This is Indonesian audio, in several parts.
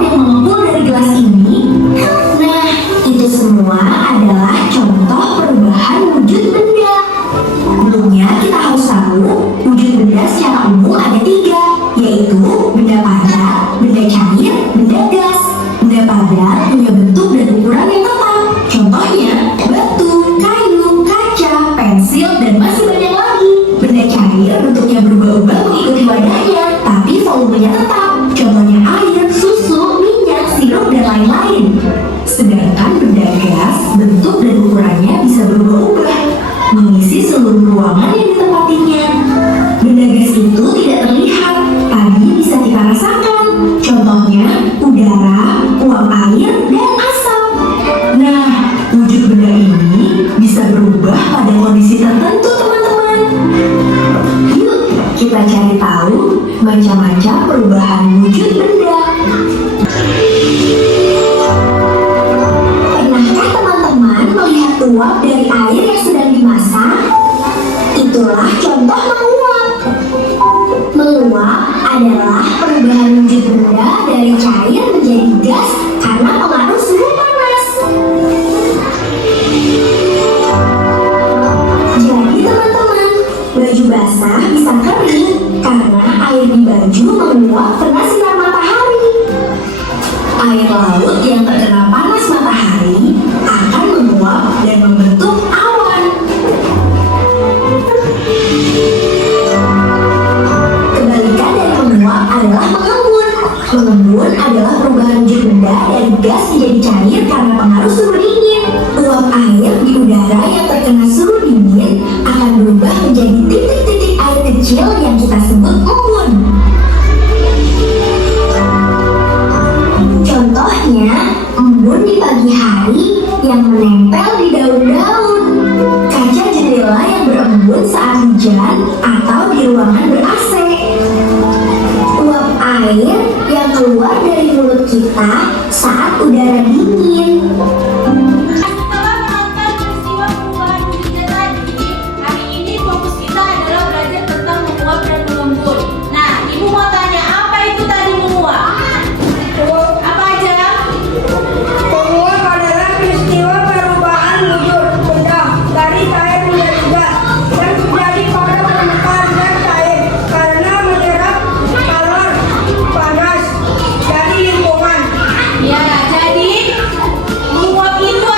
yang mengumpul dari gelas ini? Nah, itu semua adalah contoh perubahan wujud benda. Sebelumnya kita harus tahu wujud benda secara umum ada 3, yaitu benda padat, benda cair, benda gas. Benda padat punya bentuk dan ukuran yang tetap. Contohnya batu, kayu, kaca, pensil, dan masih banyak lagi. Benda cair bentuknya berubah-ubah mengikuti wadahnya, tapi volumenya tetap. Contohnya air, susu, minyak, sirup, dan lain-lain. Sedangkan benda gas bentuk dan ukurannya bisa berubah-ubah, mengisi seluruh ruangan yang ditempatinya. Benda gas itu tidak terlihat, tapi bisa kita rasakan. Contohnya udara, uap air, dan asap. Nah, wujud benda ini bisa berubah pada kondisi tertentu, teman-teman. Yuk, kita cari tahu macam-macam perubahan wujud benda. Pernahkah teman-teman melihat uap dari air yang sedang dimasak? Itulah contoh menguap. Menguap adalah perubahan wujud benda dari cair menjadi gas karena pengaruh suhu panas. Jadi teman-teman, baju basah bisa kering karena air di baju menguap kena sinar matahari. Air laut yang terkena panas matahari akan menguap dan membentuk awan. Kebalikan dari menguap adalah mengembun. Mengembun adalah perubahan wujud benda dari gas menjadi cair karena pengaruh suhu dingin. Uap air di udara yang terkena suhu dingin akan berubah menjadi titik-titik air kecil yang kita sebut embun. Contohnya, embun di pagi hari yang menempel di daun-daun, kaca jendela yang berembun saat hujan atau di ruangan ber-AC, uap air yang keluar dari mulut kita saat udara dingin. Setelah menonton peristiwa perubahan wujudnya tadi, hari ini fokus kita adalah belajar tentang menguap dan mengembun. Nah, Ibu mau tanya, apa itu tadi menguap? Apa aja? Menguap adalah peristiwa perubahan wujud benda dari cair menjadi gas yang terjadi pada permukaan gas cair karena menyerap kalor panas dari lingkungan. Ya, jadi menguap itu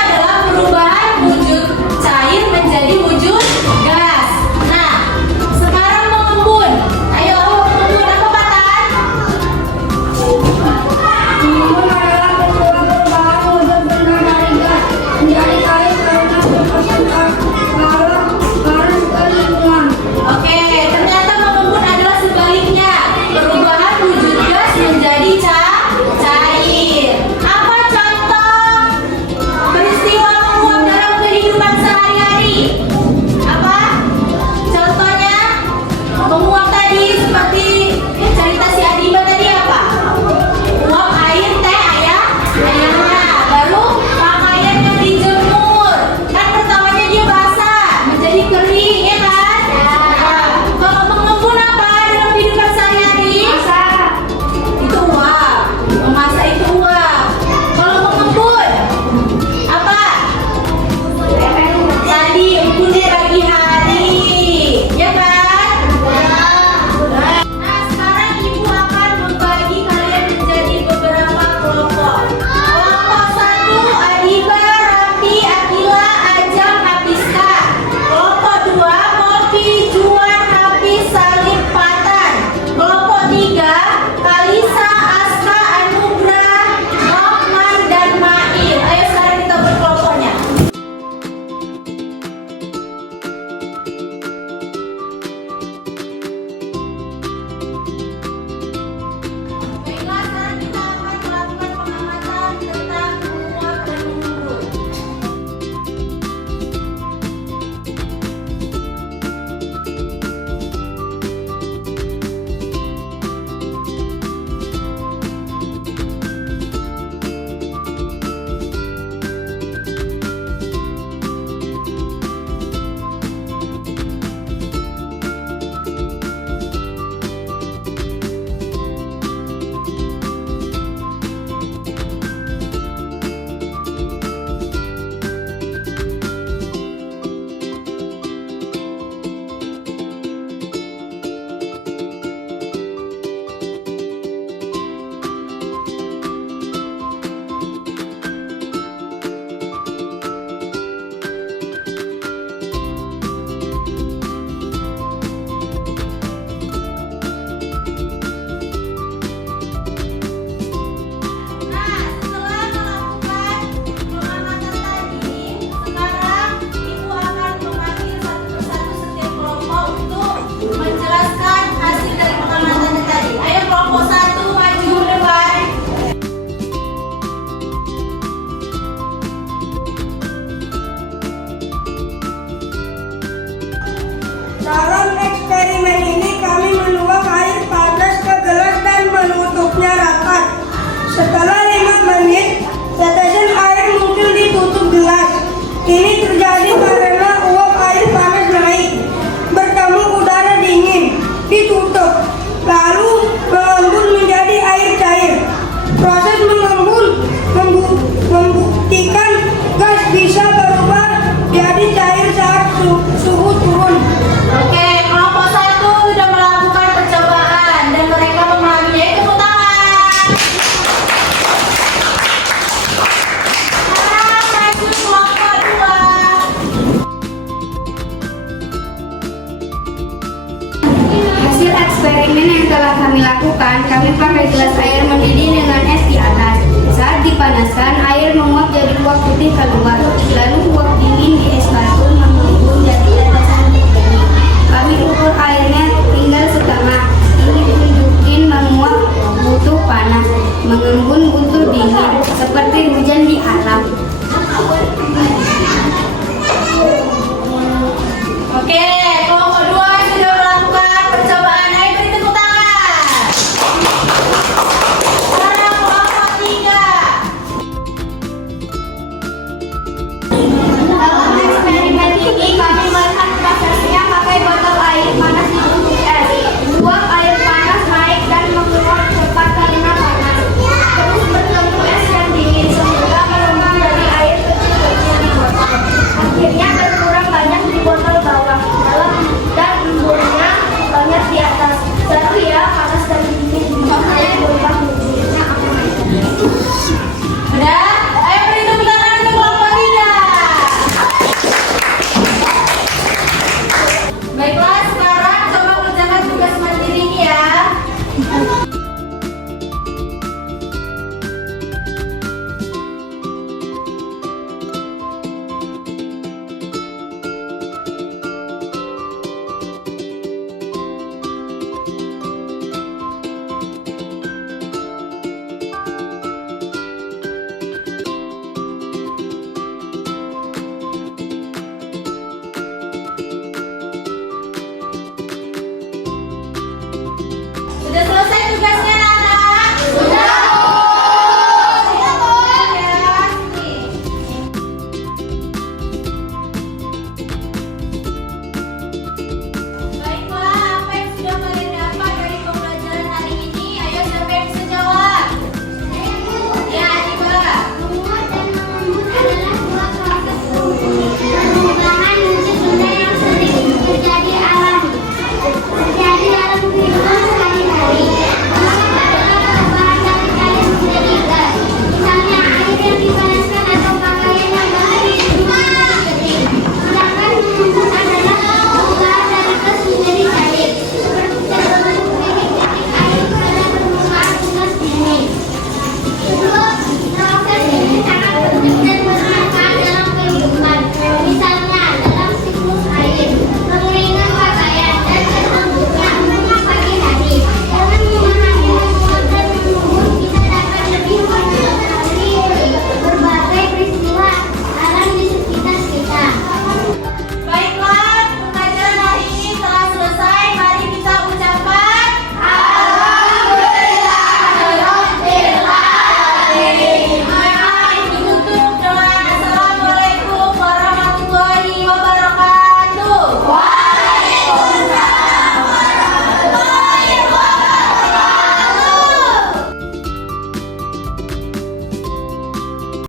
lakukan, kami pakai gelas air